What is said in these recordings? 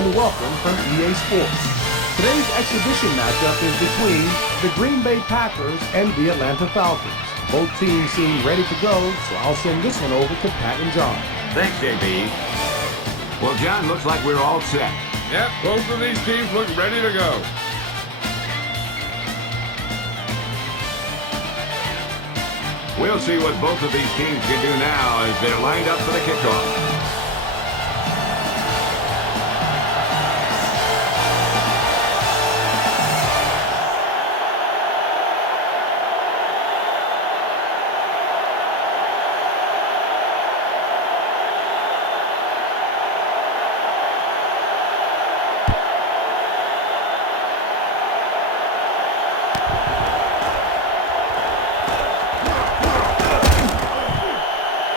and welcome from EA Sports. Today's exhibition matchup is between the Green Bay Packers and the Atlanta Falcons. Both teams seem ready to go, so I'll send this one over to Pat and John. Thanks, JB. Well, John, looks like we're all set. Yep, both of these teams look ready to go. We'll see what both of these teams can do now as they're lined up for the kickoff.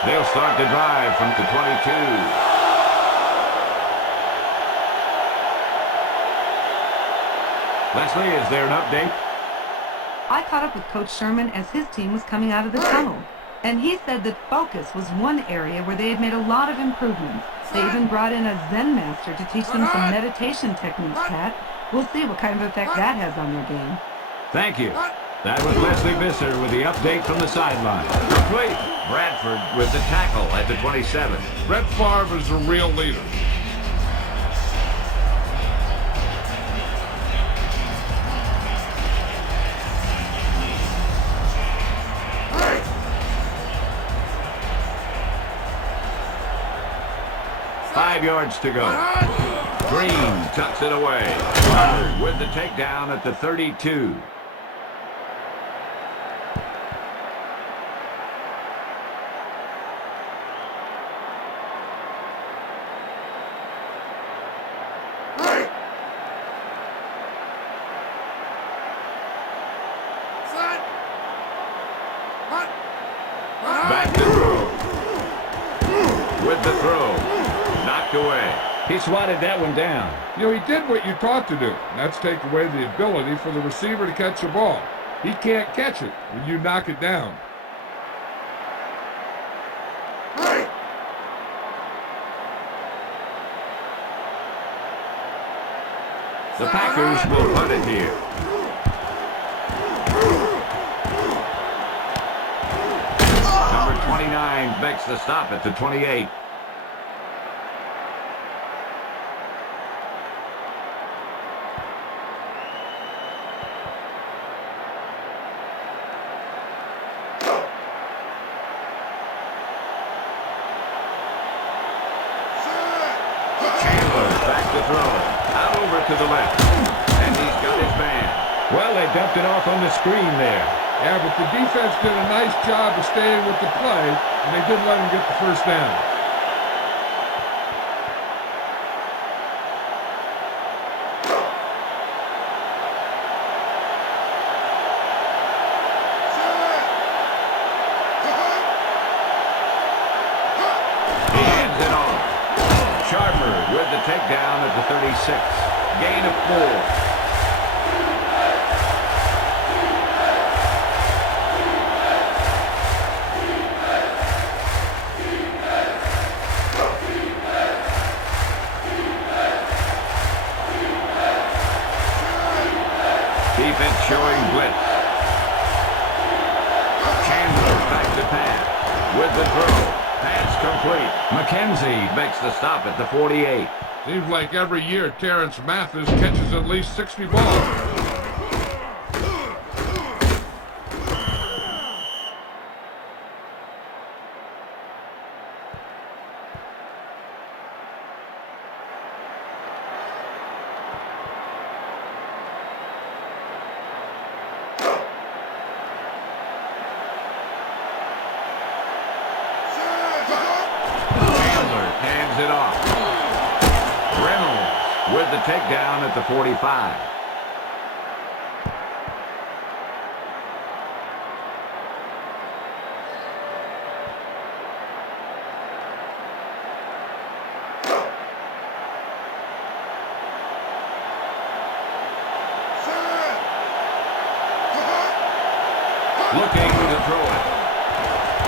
They'll start the drive from the 22. Leslie, is there an update? I caught up with Coach Sherman as his team was coming out of the tunnel, and he said that focus was one area where they had made a lot of improvements. They even brought in a Zen master to teach them some meditation techniques, Pat. We'll see what kind of effect that has on their game. Thank you. That was Leslie Visser with the update from the sideline. Complete. Bradford with the tackle at the 27. Brett Favre is a real leader. Five yards to go. Green tucks it away. Bradford with the takedown at the 32. Back to throw. With the throw. Knocked away. He swatted that one down. You know, he did what you taught to do. And that's take away the ability for the receiver to catch the ball. He can't catch it when you knock it down. The Packers will punt it here. Number 29 makes the stop at the 28. Chandler's back to throw. Out over to the left. And he's got his man. Well, they dumped it off on the screen there. Yeah, but the defense did a nice job of staying with the play, and they didn't let him get the first down. He hands it off. Sharper with the takedown at the 36. Gain of 4. Defense showing blitz. Chandler back to pass. With the throw. Pass complete. McKenzie makes the stop at the 48. Seems like every year Terrence Mathis catches at least 60 balls. Hands it off. Reynolds with the takedown at the 45. Looking to throw it.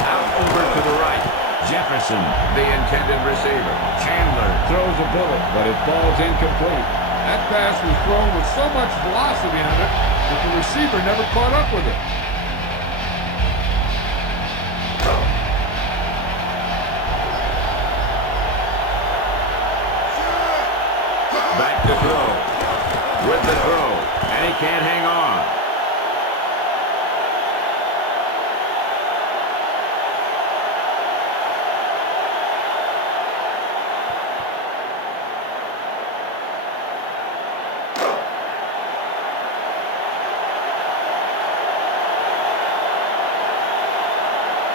Out over to the right. Jefferson, the intended receiver. Chandler. Throws a bullet, but it falls incomplete. That pass was thrown with so much velocity on it that the receiver never caught up with it. Back to throw. With the throw. And he can't hang on.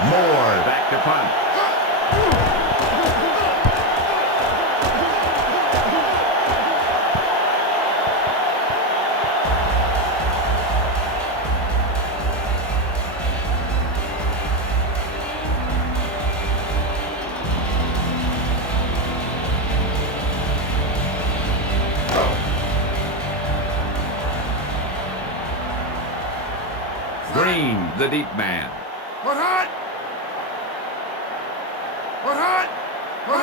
Moore back to punt. Green, the deep man.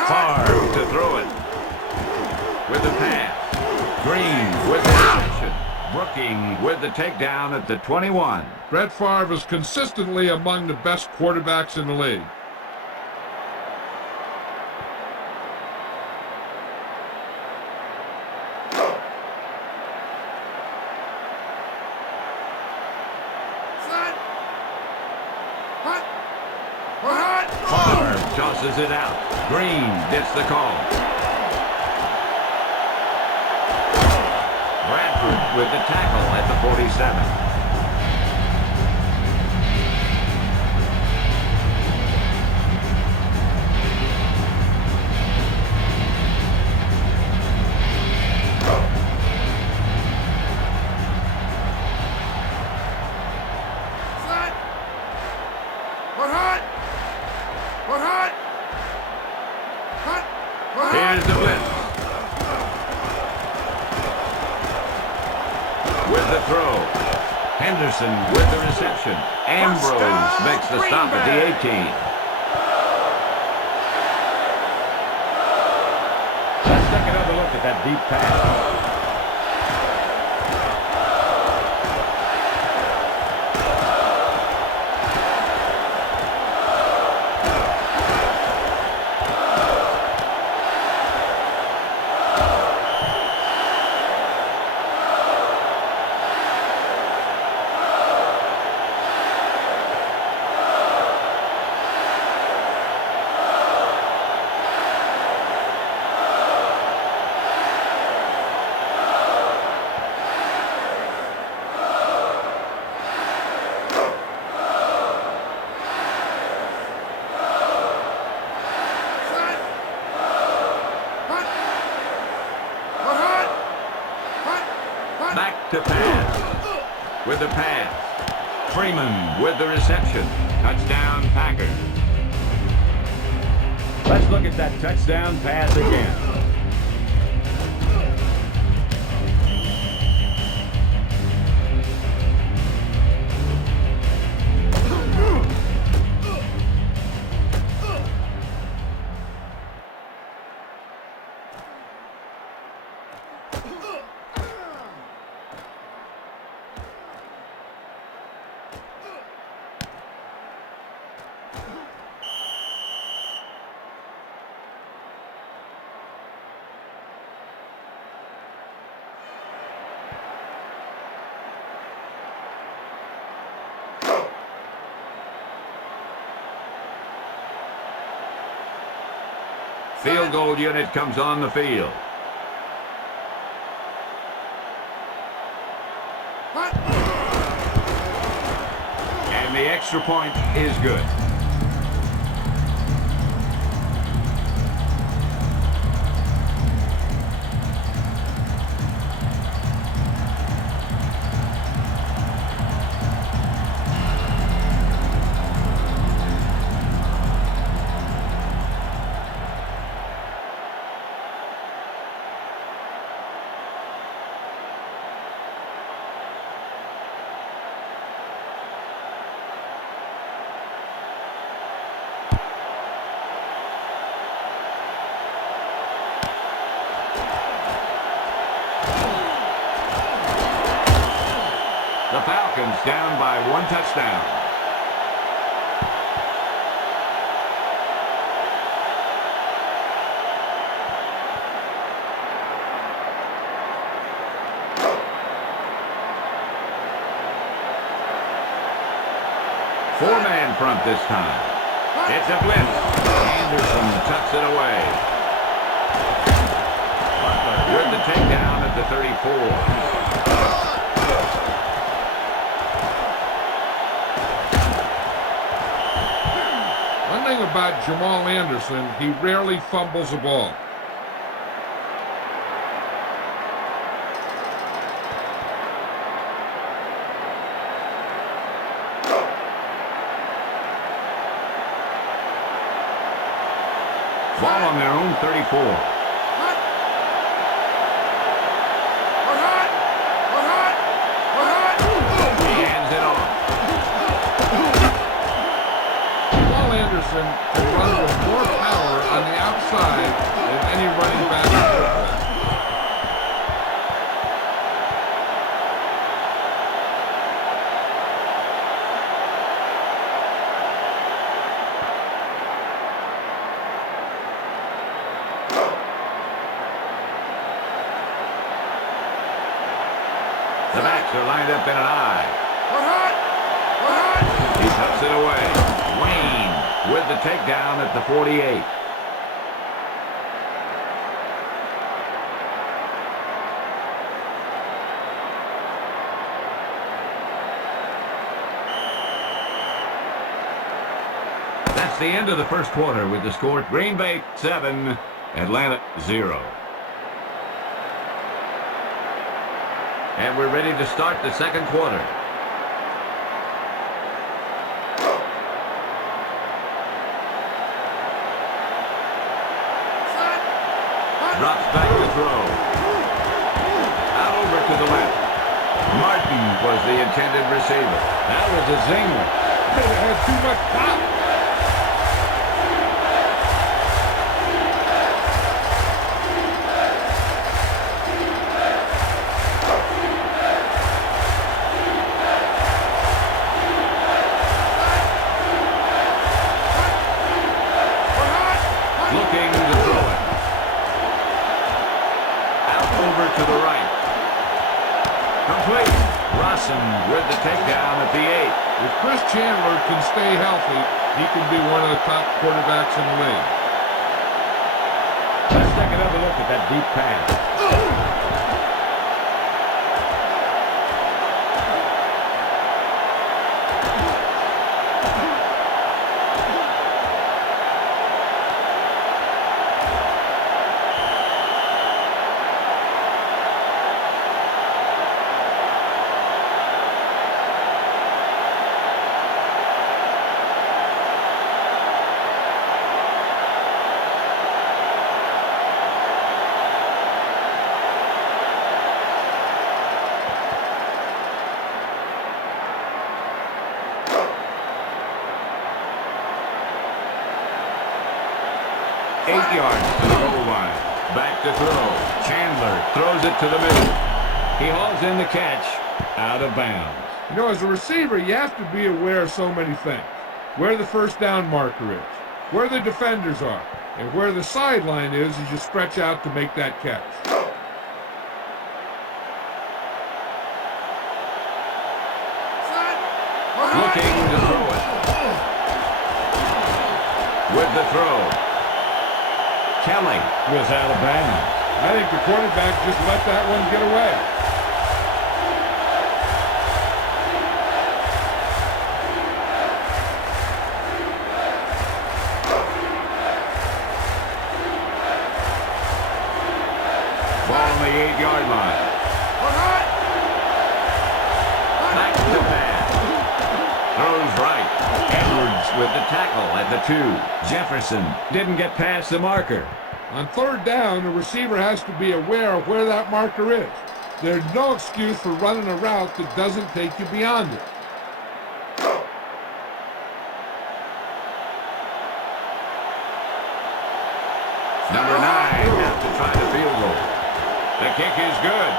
Favre to throw it. With the pass. Green with the reception. Brooking with the takedown at the 21. Brett Favre is consistently among the best quarterbacks in the league. Favre tosses it out. Green gets the call. Bradford with the tackle at the 47. Here's the blitz. With the throw. Henderson with the reception. Ambrose makes the stop at the 18. Let's take another look at that deep pass. Back to pass. With the pass. Freeman with the reception. Touchdown, Packers. Let's look at that touchdown pass again. Field goal unit comes on the field. And the extra point is good. Falcons down by 1 touchdown. Four-man front this time. It's a blitz. Anderson tucks it away. With the takedown at the 34. One thing about Jamal Anderson, he rarely fumbles a ball. Ball on their own 34. He hands it off. Jamal Anderson can run with more power on the outside than any running back in football. The backs are lined up in an eye. He tucks it away. Wayne with the takedown at the 48. That's the end of the first quarter with the score Green Bay 7, Atlanta 0. And we're ready to start the second quarter. Drops back to throw. Out over to the left. Martin was the intended receiver. That was a zinger. It had too much pop. Looking to throw it. Out over to the right. Complete. Russell with the takedown at the 8. If Chris Chandler can stay healthy, he can be one of the top quarterbacks in the league. Let's take another look at that deep pass. Yards to the goal line. Back to throw. Chandler throws it to the middle. He hauls in the catch. Out of bounds. You know, as a receiver, you have to be aware of so many things. Where the first down marker is, where the defenders are, and where the sideline is as you stretch out to make that catch. Looking to throw it. With the throw. Kelly Was out of bounds. I think the quarterback just let that one get away. Ball on the 8-yard line. Back to pass. Throws right. Edwards with the tackle at the 2. Jefferson Didn't get past the marker. On third down, the receiver has to be aware of where that marker is. There's no excuse for running a route that doesn't take you beyond it. Number 9 has to try the field goal. The kick is good.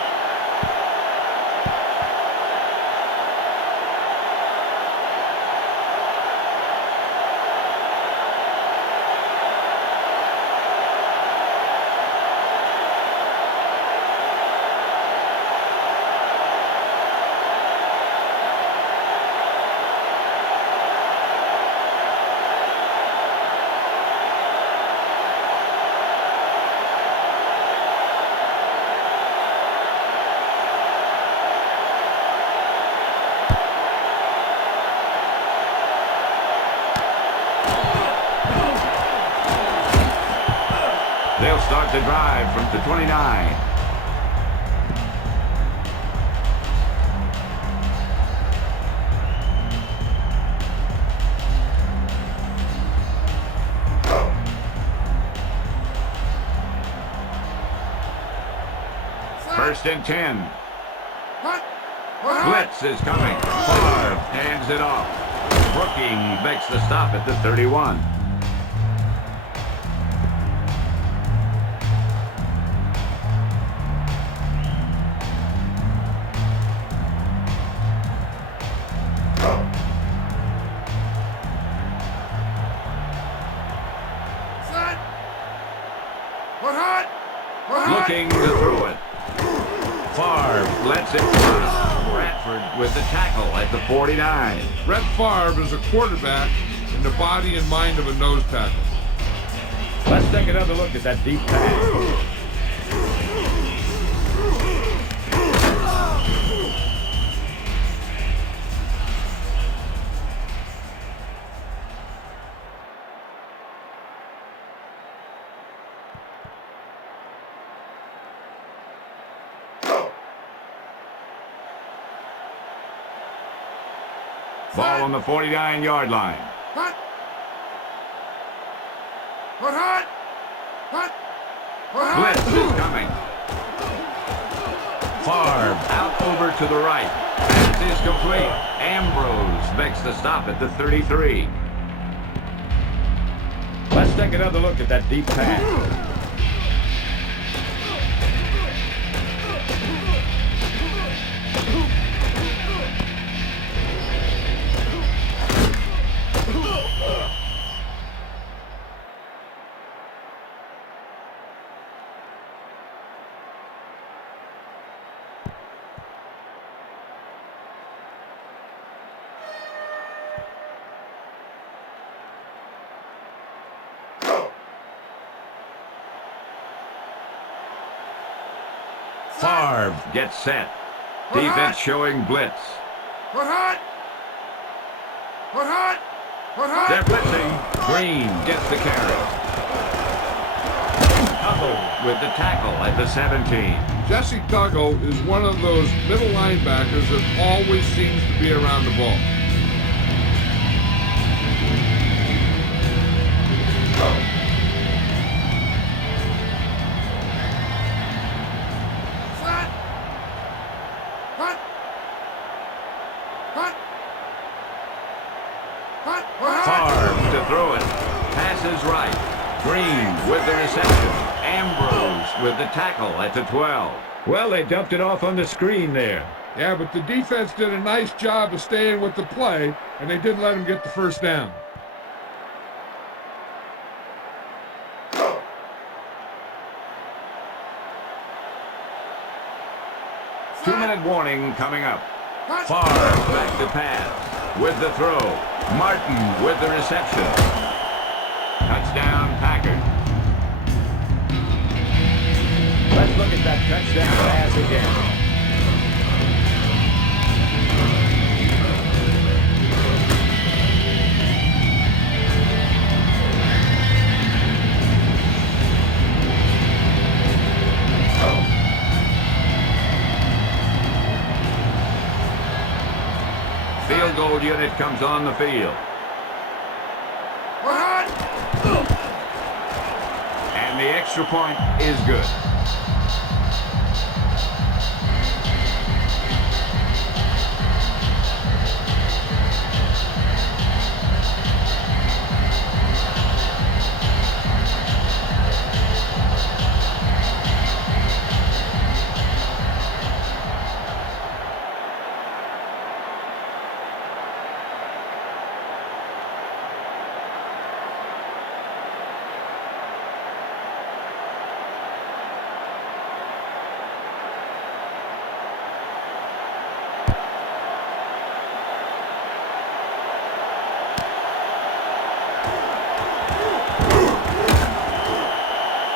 start the drive from the 29. First and 10. Blitz is coming. Favre hands it off. Brooking makes the stop at the 31. Looking to throw it. Favre lets it fly. Bradford with the tackle at the 49. Brett Favre is a quarterback in the body and mind of a nose tackle. Let's take another look at that deep pass. Ball on the 49-yard line. Blitz is coming. Favre out over to the right. Pass is complete. Ambrose makes the stop at the 33. Let's take another look at that deep pass. Favre gets set. Defense showing blitz. They're blitzing. Green gets the carry. Tuggle with the tackle at the 17. Jesse Tuggle is one of those middle linebackers that always seems to be around the ball. Favre to throw it. Passes right. Green with the reception. Ambrose with the tackle at the 12. Well, they dumped it off on the screen there. Yeah, but the defense did a nice job of staying with the play, and they didn't let him get the first down. Two-minute warning coming up. Favre back to pass with the throw. Martin with the reception. Touchdown, Packers. Let's look at that touchdown pass again. Field goal unit comes on the field. And the extra point is good.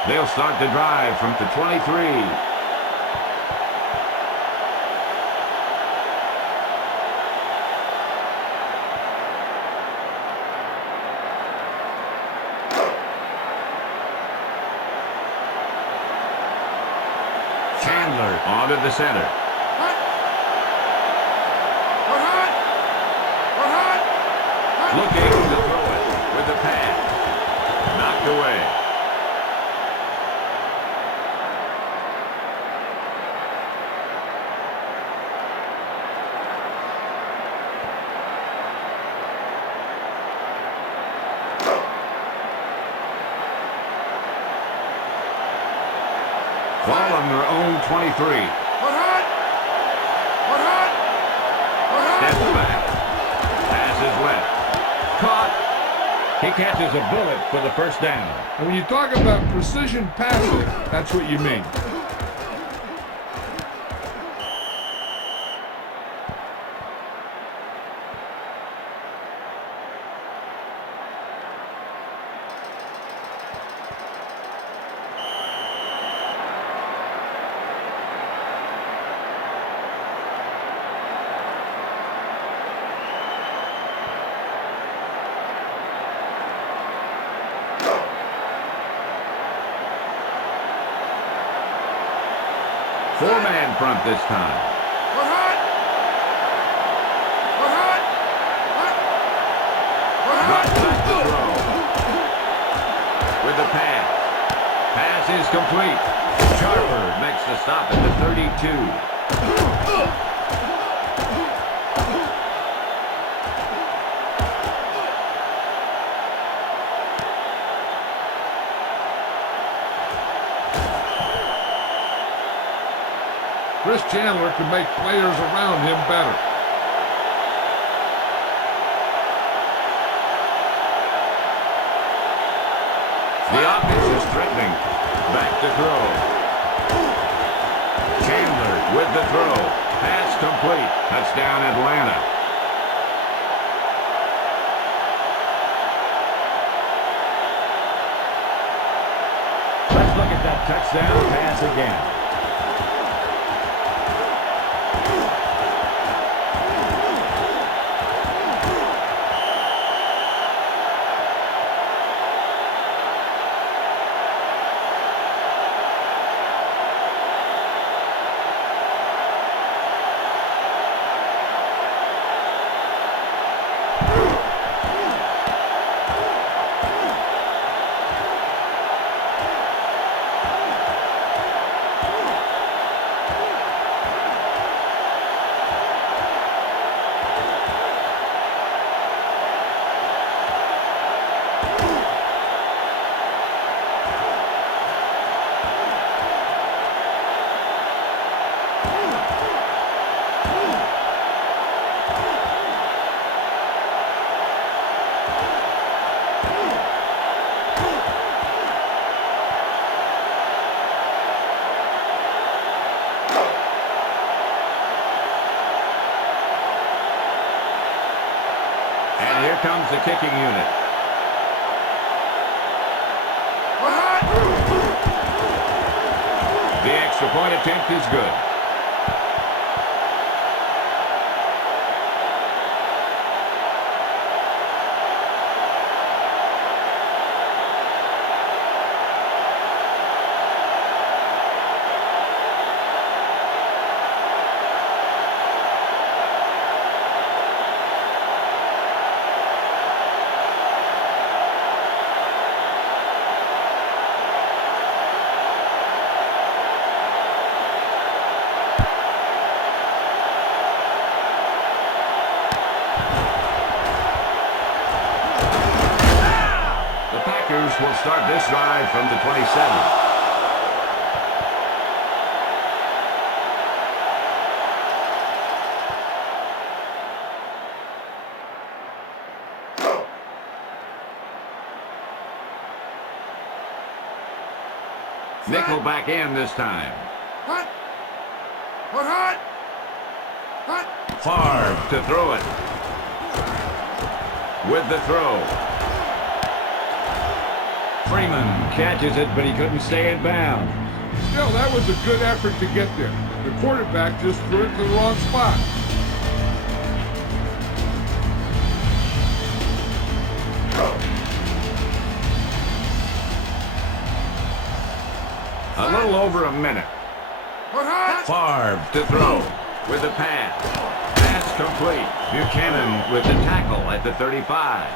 They'll start the drive from the 23. Chandler onto the center. Looking to throw it with the pass. Knocked away. Ball on their own 23. Steps back. Passes left. Caught. He catches a bullet for the first down. And when you talk about precision passing, that's what you mean. Four-man front this time. Drops back to throw. With the pass. Pass is complete. Sharper makes the stop at the 32. Chris Chandler can make players around him better. The offense is threatening. Back to throw. Chandler with the throw. Pass complete. Touchdown Atlanta. Let's look at that touchdown pass again. Here comes the kicking unit. The extra point attempt is good. Will start this drive from the 27. Nickel back in this time. Favre to throw it. With the throw. Freeman catches it, but he couldn't stay in bounds. Still, that was a good effort to get there. The quarterback just threw it to the wrong spot. A little over a minute. Favre to throw with the pass. Pass complete. Buchanan with the tackle at the 35.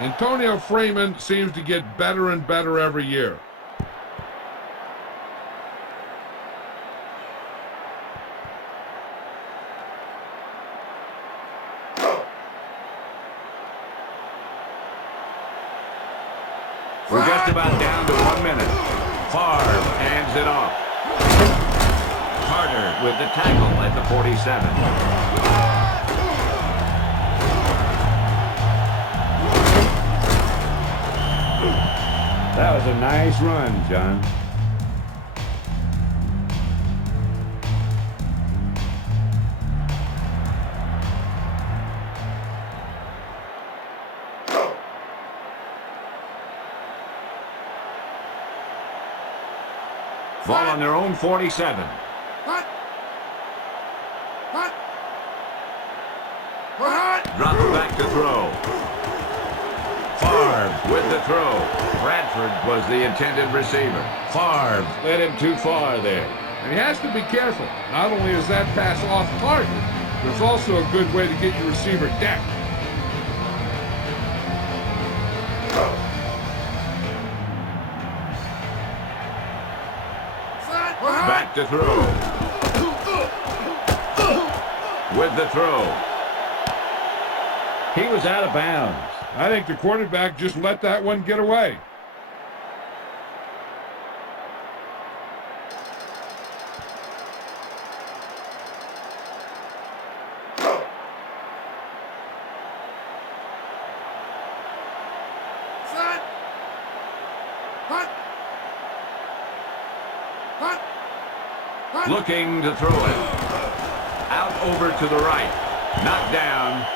Antonio Freeman seems to get better and better every year. We're just about down to 1 minute. Favre hands it off. Carter with the tackle at the 47. That was a nice run, John. Ball on their own 47. Drops back to throw. Favre with the throw. Bradford was the intended receiver. Favre Led him too far there. And he has to be careful. Not only is that pass off target, but it's also a good way to get your receiver decked. back to throw. With the throw. He was out of bounds. I think the quarterback just let that one get away. Looking to throw it. Out over to the right. Knocked down.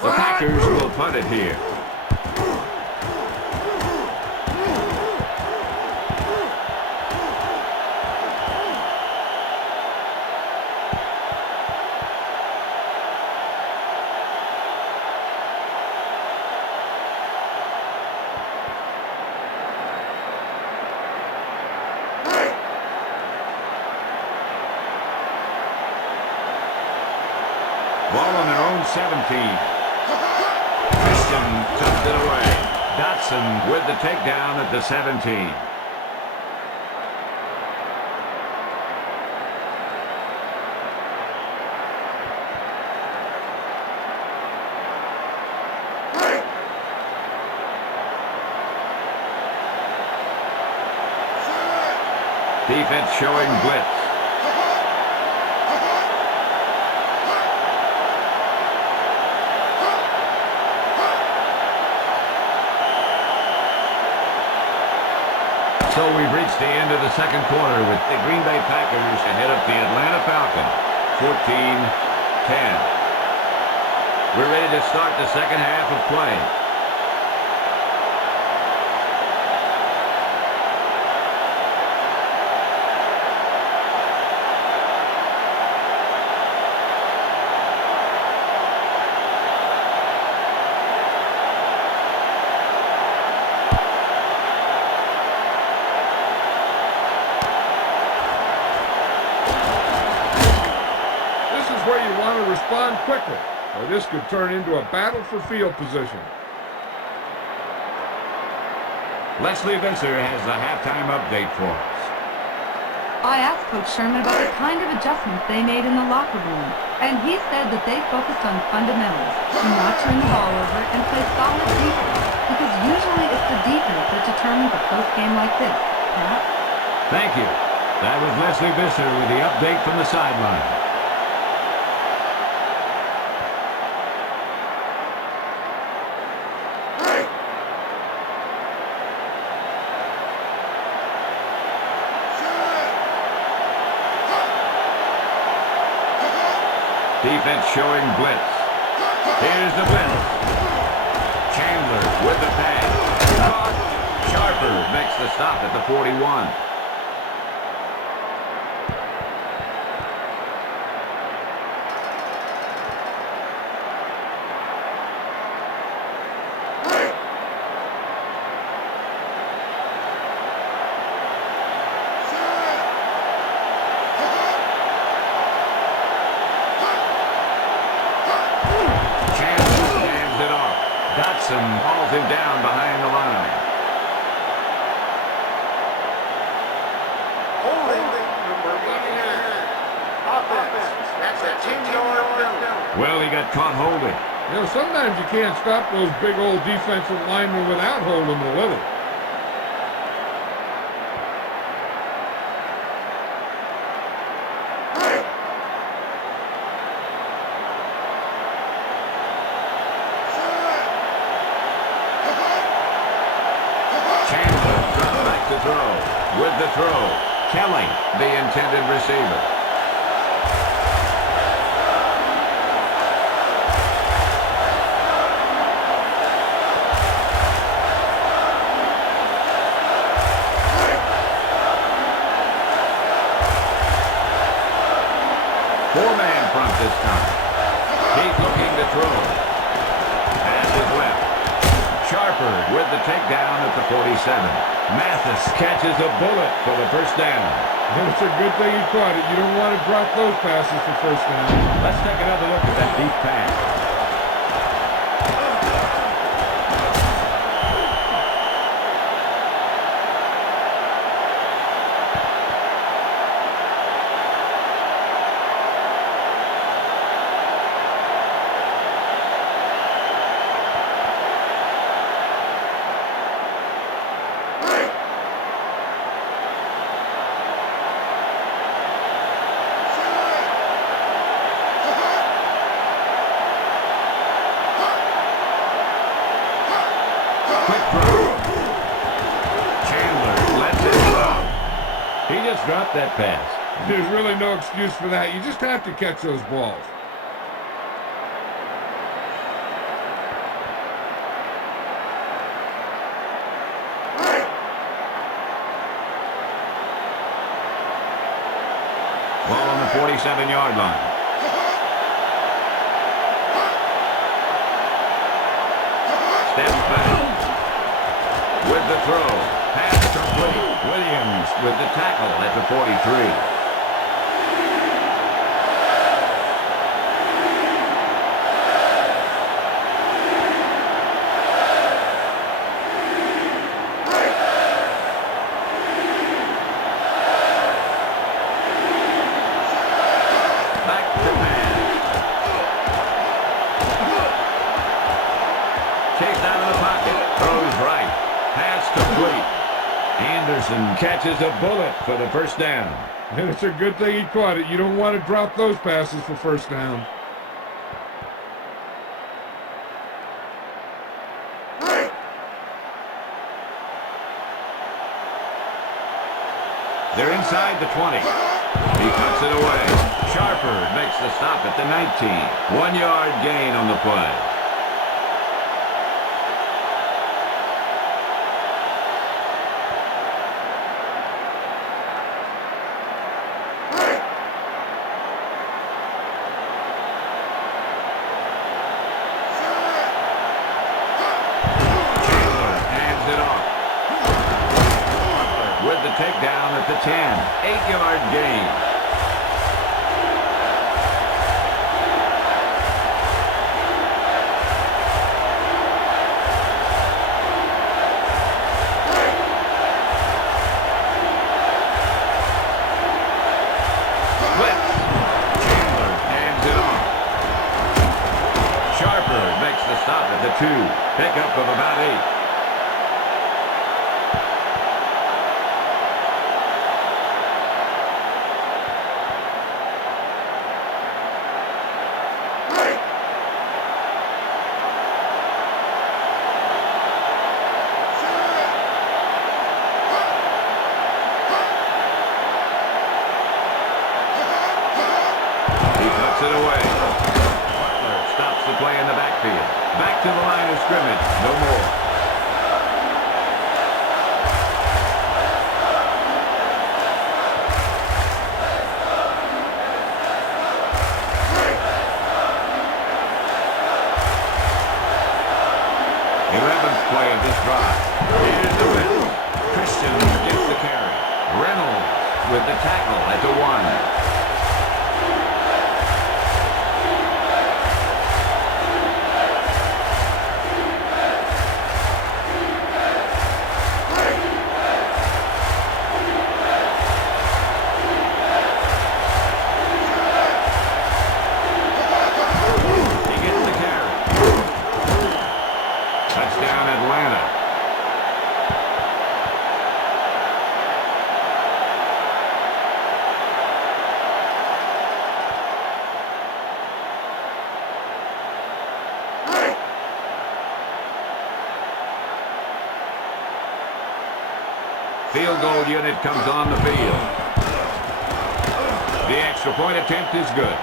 The Packers will punt it here. Ball on their own 17. Christian tucked it away. Dotson with the takedown at the 17. Defense showing blitz. So we've reached the end of the second quarter with the Green Bay Packers ahead of the Atlanta Falcons, 14-10. We're ready to start the second half of play. Where you want to respond quickly, or this could turn into a battle for field position. Leslie Visser has the halftime update for us. I asked Coach Sherman about the kind of adjustments they made in the locker room, and he said that they focused on fundamentals, not turn the ball over, and play solid defense, because usually it's the defense that determines a close game like this. Pat? Thank you. That was Leslie Visser with the update from the sideline. Defense showing blitz. Here's the blitz. the stop at the 41. Dotson hauls him down behind the line. Holding number 89. Offense. That's a 10-yard penalty. Well, he got caught holding. You know, sometimes you can't stop those big old defensive linemen without holding them a little. With the throw, Kelly, the intended receiver. Four-man front this time. He's looking to throw. Pass is left. Sharper with the takedown at the 47. Mathis catches a bullet for the first down. And it's a good thing he caught it. You don't want to drop those passes for first down. Let's take another look at that deep pass. Drop that pass. There's really no excuse for that. You just have to catch those balls. Ball on the 47-yard line. Steps back. With the throw. Pass complete. Williams with the tackle at the 43. Back to pass. Chased out of the pocket. Throws right. Pass complete. Anderson catches a bullet for the first down. And it's a good thing he caught it. You don't want to drop those passes for first down. They're inside the 20. He puts it away. Sharper makes the stop at the 19. 1-yard gain on the play. Takedown at the 10. 8-yard gain. Blitz. Chandler hands it off. Sharper makes the stop at the 2. Pickup of about 8. It away. Butler stops the play in the backfield. Back to the line of scrimmage. No more. 11th play of this drive. Here's the win. Christian gets the carry. Reynolds with the tackle at the 1. Field goal unit comes on the field. The extra point attempt is good.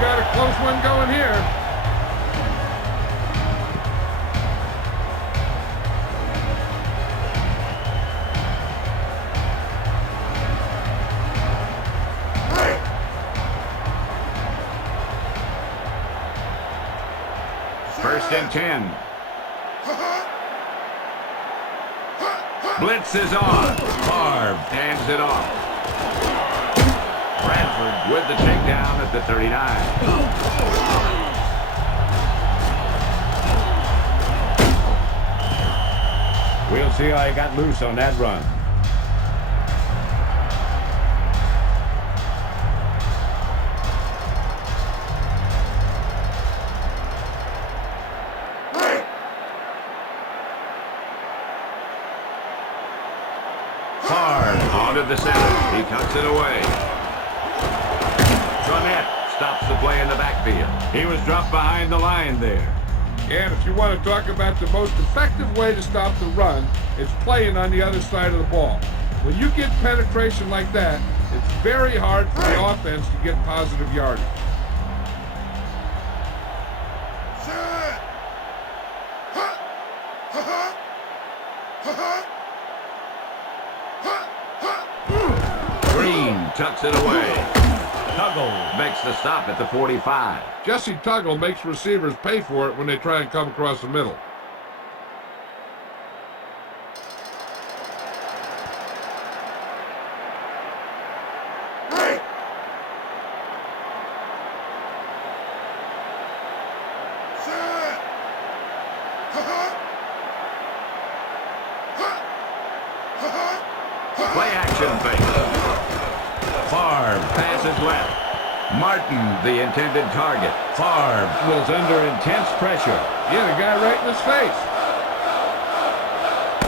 Got a close one going here. First and 10. Blitz is on. Favre hands it off. Bradford with the takedown at the 39. We'll see how he got loose on that run. Favre onto the center. He tucks it away. Stops the play in the backfield. He was dropped behind the line there. And if you want to talk about the most effective way to stop the run, it's playing on the other side of the ball. When you get penetration like that, it's very hard for the offense to get positive yardage. Green tucks it away. Tuggle makes the stop at the 45. Jesse Tuggle makes receivers pay for it when they try and come across the middle. Play action fake. Favre passes left. Martin, the intended target. Favre was under intense pressure. Yeah, the guy right in his face.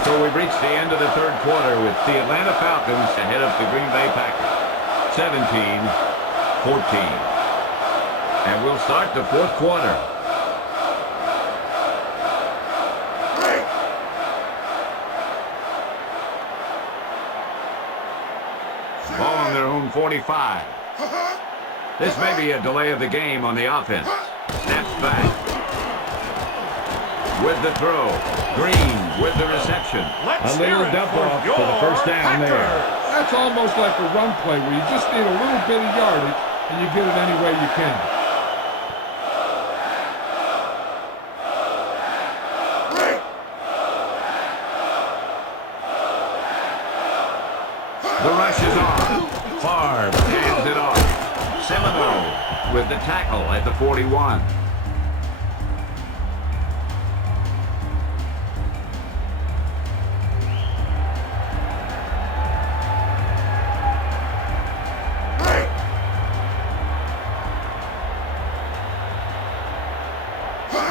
So we've reached the end of the third quarter with the Atlanta Falcons ahead of the Green Bay Packers. 17-14. And we'll start the fourth quarter. Ball on their own 45. This may be a delay of the game on the offense. Snaps back. With the throw. Green with the reception. A little dump off for the first down there. That's almost like a run play where you just need a little bit of yardage and you get it any way you can. The rush is on. Favre hands it off. Seminole with the tackle at the 41.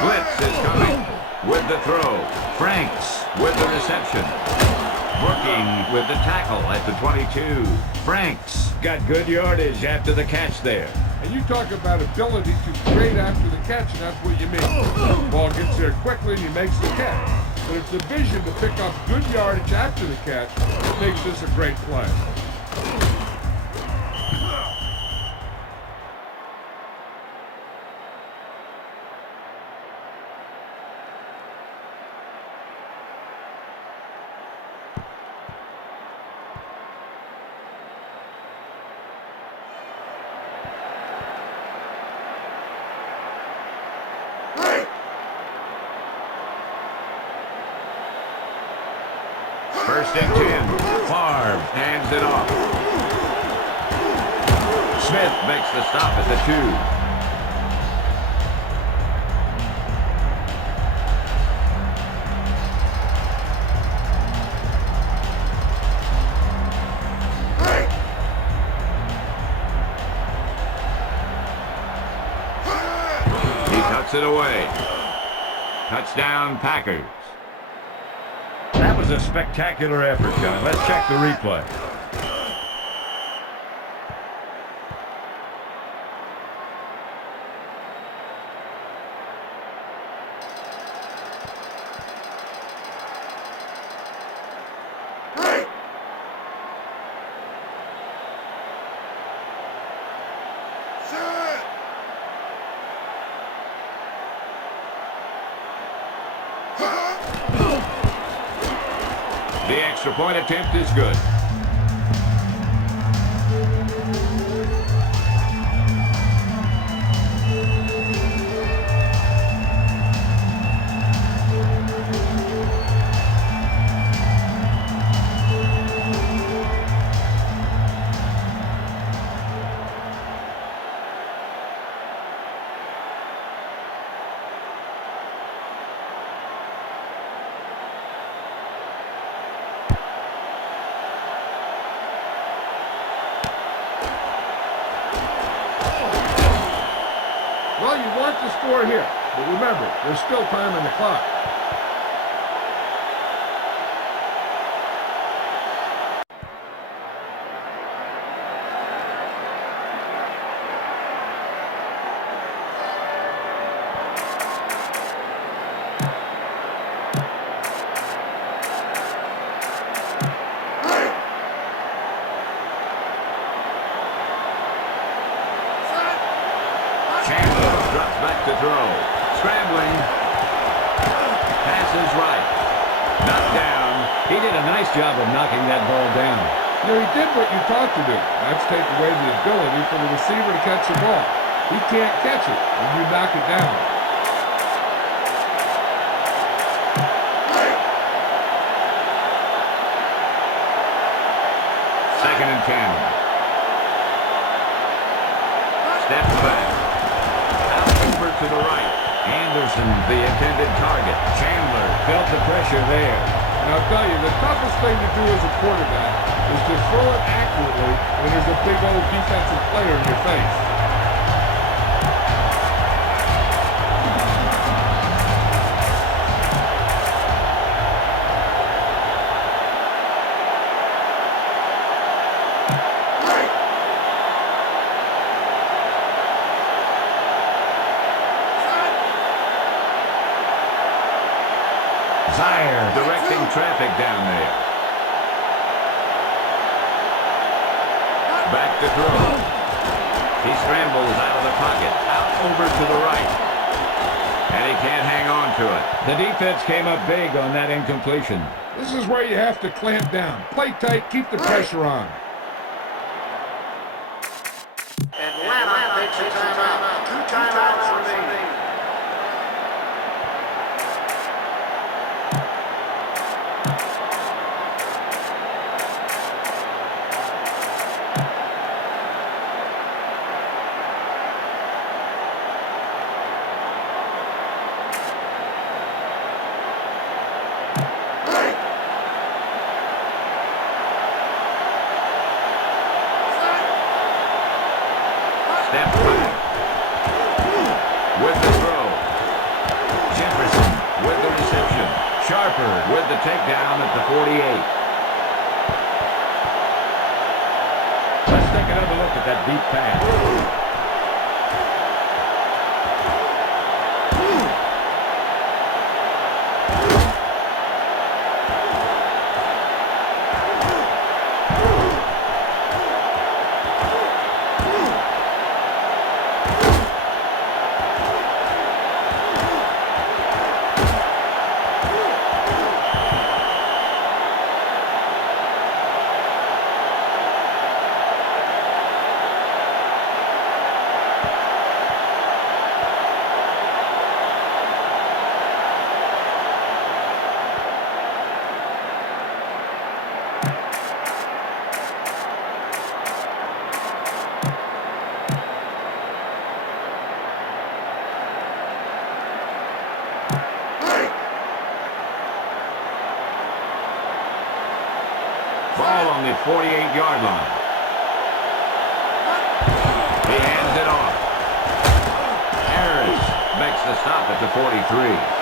Blitz is coming with the throw. Franks with the reception. Brooking with the tackle at the 22. Franks got good yardage after the catch there. And you talk about ability to create after the catch, and that's what you mean. The ball gets there quickly and he makes the catch. But it's the vision to pick up good yardage after the catch that makes this a great play. First and 10. Favre hands it off. Smith makes the stop at the 2. He tucks it away. Touchdown, Packers. That was a spectacular effort, John. Let's check the replay. The extra point attempt is good. Well, you want to score here, but remember, there's still time on the clock. Back to throw. Scrambling. Pass is right. Knocked down. He did a nice job of knocking that ball down. You know, he did what you taught to do. That's take away the ability for the receiver to catch the ball. He can't catch it when you knock it down. Second and 10. Step back. To the right. Anderson, the intended target. Chandler felt the pressure there. And I'll tell you, the toughest thing to do as a quarterback is to throw it accurately when there's a big old defensive player in your face. Zaire directing traffic down there. Back to throw. He scrambles out of the pocket, out over to the right. And he can't hang on to it. The defense came up big on that incompletion. This is where you have to clamp down. Play tight, keep the pressure on. Atlanta takes a timeout. 2 timeouts remaining. Step back. With the throw. Jefferson with the reception. Sharper with the takedown at the 48. look at that deep pass. Ball on the 48-yard line. He hands it off. Harris makes the stop at the 43.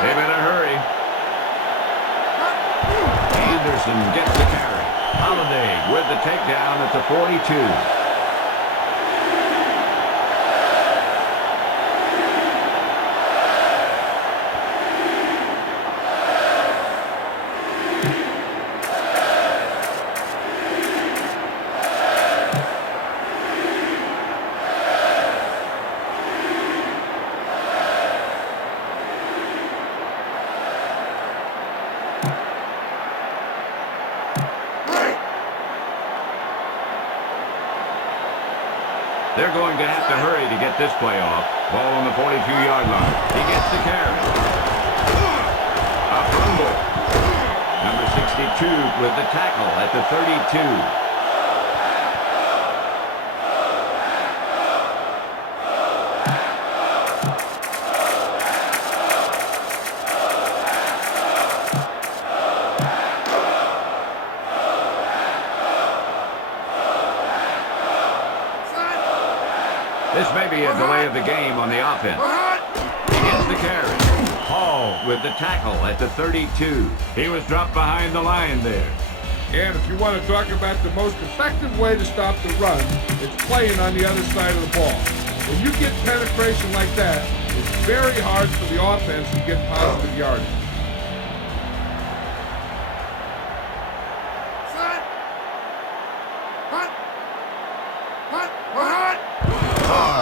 They've in a hurry. Anderson gets the carry. Holiday with the takedown at the 42. They're going to have to hurry to get this play off. Ball on the 42-yard line. He gets the carry. A fumble. Number 62 with the tackle at the 32. This may be a delay of the game on the offense. He gets the carry. Hall with the tackle at the 32. He was dropped behind the line there. And if you want to talk about the most effective way to stop the run, it's playing on the other side of the ball. When you get penetration like that, it's very hard for the offense to get positive yardage.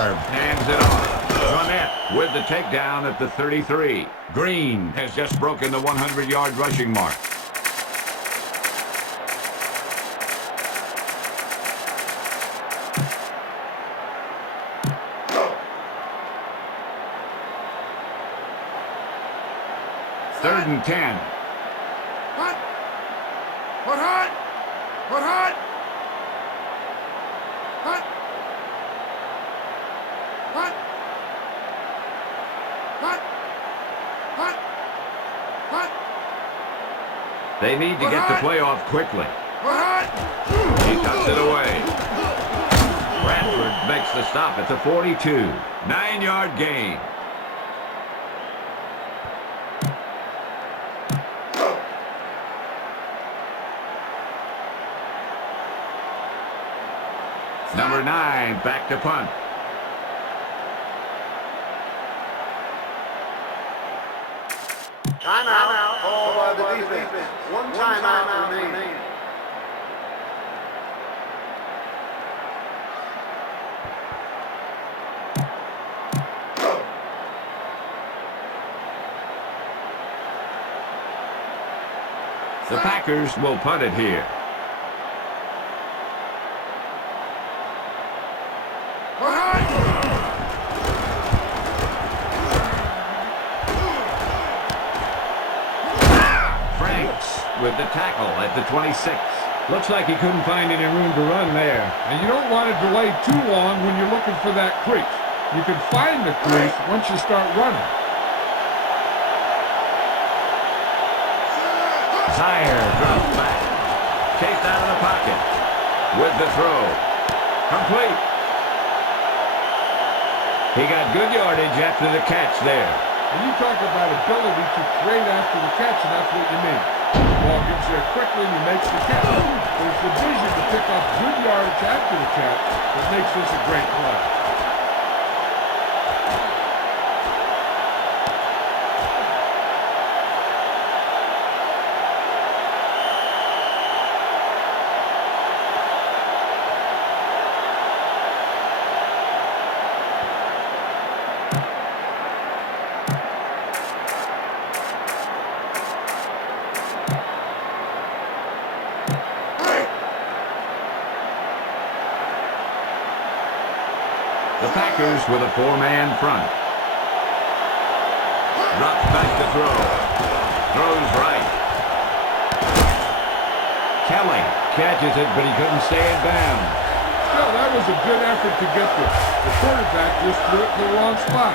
Hands it off. Burnett with the takedown at the 33. Green has just broken the 100-yard rushing mark. Third and 10. They need to get the play off quickly. He tucks it away. Bradford makes the stop at the 42. 9-yard gain. Number 9 back to punt. Timeout called by the defense. One timeout remaining. The Packers will punt it here. Franks with the tackle at the 26. Looks like he couldn't find any room to run there. And you don't want to delay too long when you're looking for that crease. You can find the crease once you start running. Zaire drops back. Chased out of the pocket. With the throw. Complete. He got good yardage after the catch there. And you talk about ability to create after the catch, and that's what you mean. The ball gets there quickly and he makes the catch. There's the vision to pick up good yardage after the catch that makes this a great play. The Packers with a four-man front. Drops back to throw. Throws right. Kelly catches it, but he couldn't stay it down. Still, that was a good effort to get there. The quarterback just threw it to the wrong spot.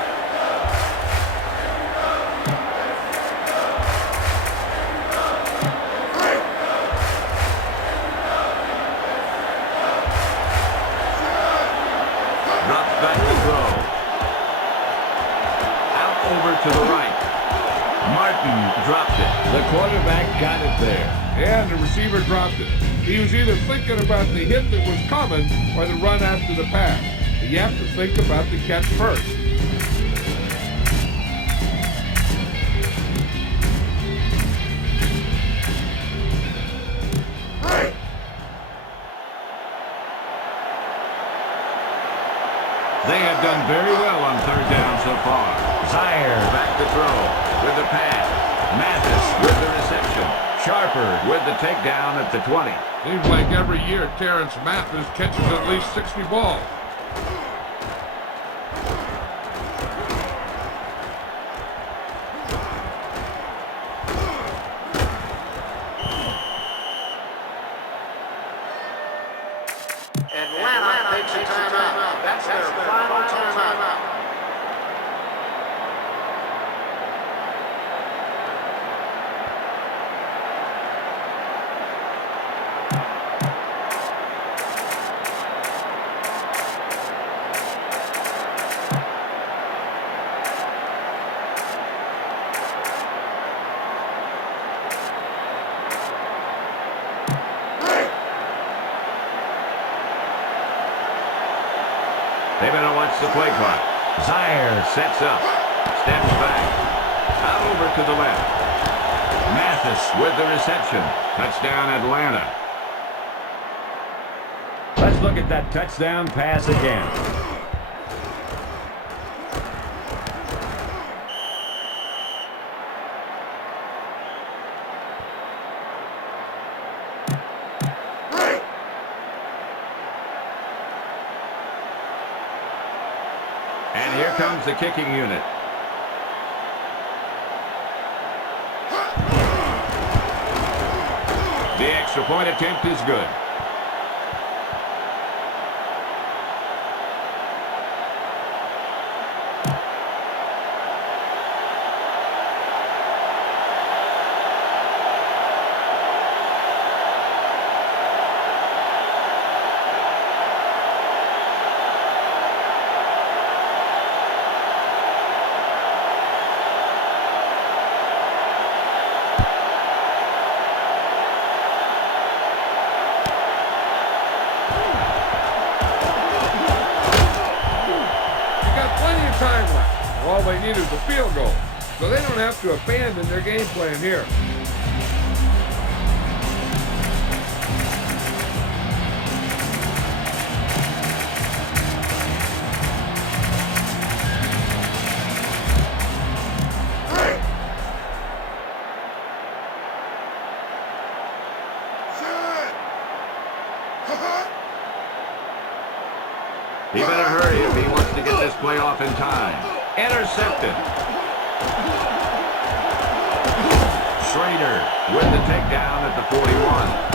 To the right. Martin dropped it. The quarterback got it there. And the receiver dropped it. He was either thinking about the hit that was coming or the run after the pass. But you have to think about the catch first. They have done very well on third down so far. Zaire back to throw with the pass. Mathis with the reception. Sharper with the takedown at the 20. Seems like every year Terrence Mathis catches at least 60 balls. Atlanta takes a timeout. That's their final timeout. They better watch the play clock. Zaire sets up. Steps back. Out over to the left. Mathis with the reception. Touchdown Atlanta. Let's look at that touchdown pass again. And here comes the kicking unit. The extra point attempt is good. All they need is a field goal, so they don't have to abandon their game plan here. He better hurry if he wants to get this play off in time. Intercepted. Schrader with the takedown at the 41.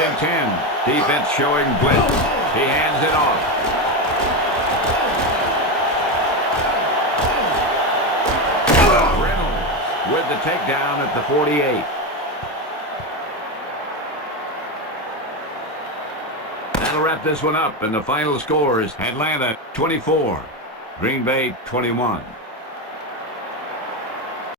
and 10. Defense showing blitz. He hands it off. Reynolds with the takedown at the 48. That'll wrap this one up, and the final score is Atlanta 24, Green Bay 21.